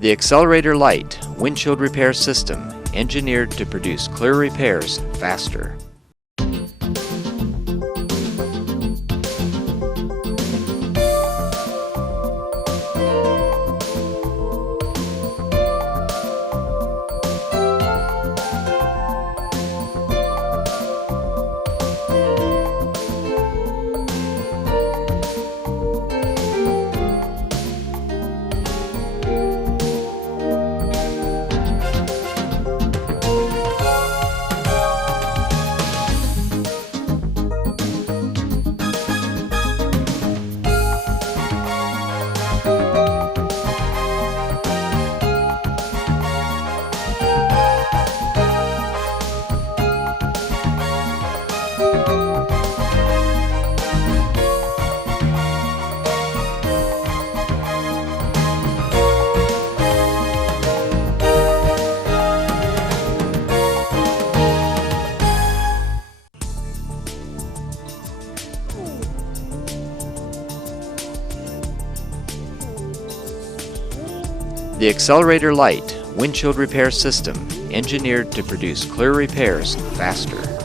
The Accelerator LITE Windshield Repair System, engineered to produce clear repairs faster. The Accelerator LITE Windshield Repair System, engineered to produce clear repairs faster.